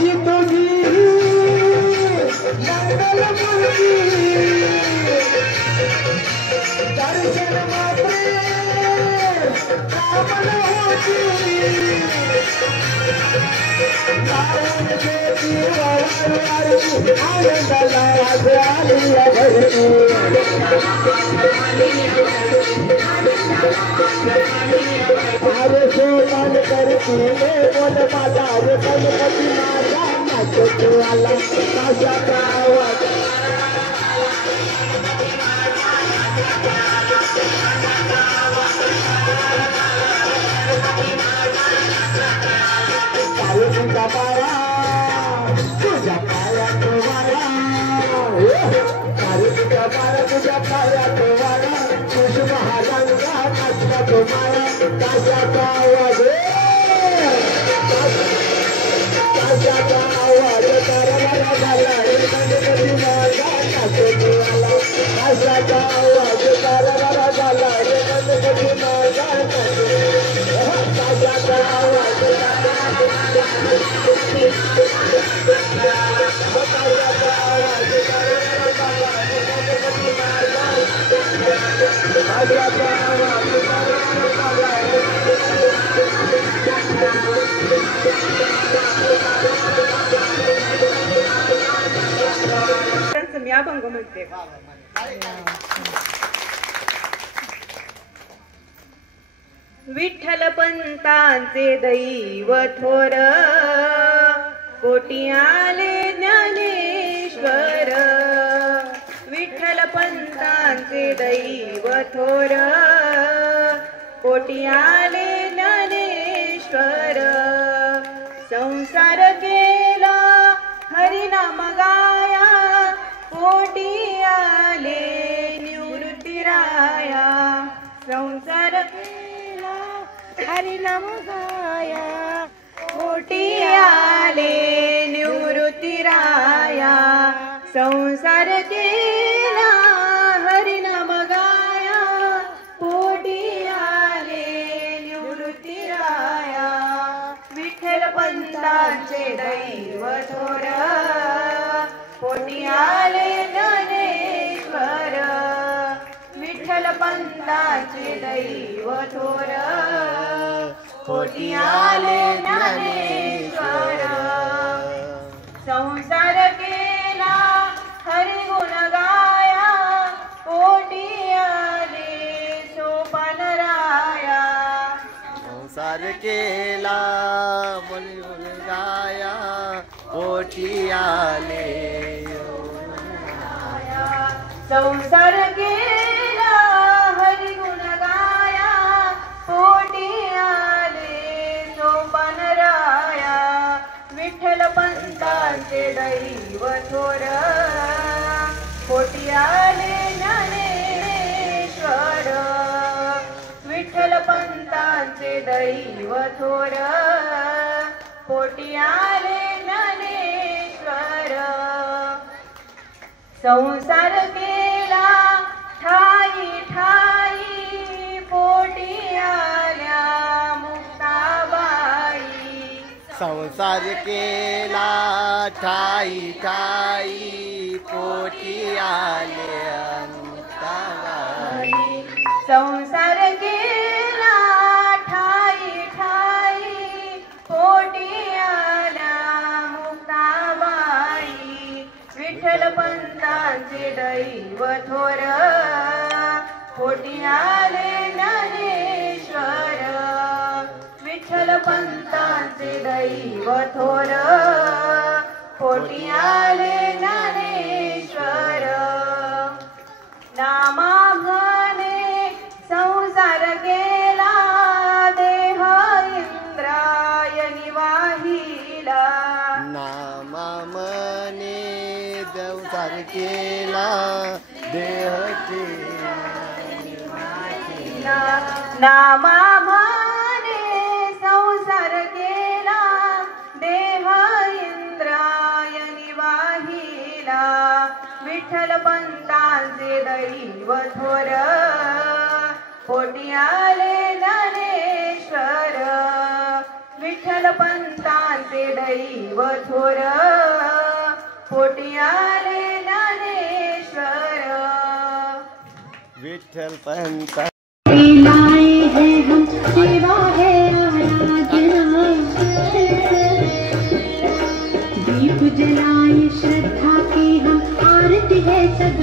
अशी तुझी मंगल मूर्ती दर्शन मात्रे कामन होती लावून देती वारंवारी आनंदाला आली भरती अरे शोभन करती रे बोल माता रे गणपती माझा नाचतो आला कशाचा आवाज तुझ्या पाया तुझ्या पाया तुम्हाला तुझ्या पाया तुझ्या पाया तुम्हाला तुझ महाराजा नाचता तुम्हाला कशाचा आवाज कशाचा आवाज करायला झाला गणपती माझा नाचतो आला कशाचा आवाज करायला झाला गणपती माझा कशाचा आवाज मी अभंग म्हणते. विठ्ठल पंतांचे दैव थोर कोटी आले ज्ञानेश्वर. विठ्ठल पंतांचे दैव थोर कोटी आले ज्ञानेश्वर. संसार केला हरिनाम गाया कोटी आले निवृत्तीराया. संसार केला हरिनाम गाया कोटी आले निवृत्तीराया. संसार केला हरिनाम गाया कोटी आले निवृत्तीराया. विठ्ठल पंतांचे दैव थोर कोटी आले ज्ञानेश्वर. विठ्ठल पंतांचे दैव थोर कोटी आले ज्ञानेश्वर. संसार केला हरिगुण गाया कोटी आले सोपानराया. संसार केला हरिगुण गाया कोटी आले. संसार केला हरिगुण गाया कोटी आले सोपानराया. विठ्ठल पंतांचे दैव थोर कोटी आले ज्ञानेश्वर. विठ्ठल पंतांचे दैव थोर कोटी आले ज्ञानेश्वर. संसार केला ठाई ठाई पोटी आल्या मुक्ताबाई. संसार केला ठाई ठाई पोटी आल्या मुक्ताबाई. संसार केला ठाई ठाई पोटी आल्या मुक्ताबाई. विठ्ठल पंतांचे दैव थोर कोटी आले ज्ञानेश्वर. विठ्ठल पंतांचे दैव थोर कोटी आले ज्ञानेश्वर. नामा म्हणे संसार केला देह इंद्रायणी वाहिला. नामा मने संसार केला देहचे नामा म्हणे संसार केला देह इंद्रायणी वाहिला. विठ्ठल पंतांचे दैव थोर कोटी आले ज्ञानेश्वर. विठ्ठल पंतांचे दैव थोर पोटी आले ज्ञानेश्वर विठ्ठल पंत लाए हैं हम सेवा है आराधना दीप जलाए श्रद्धा की हम आरती है सदा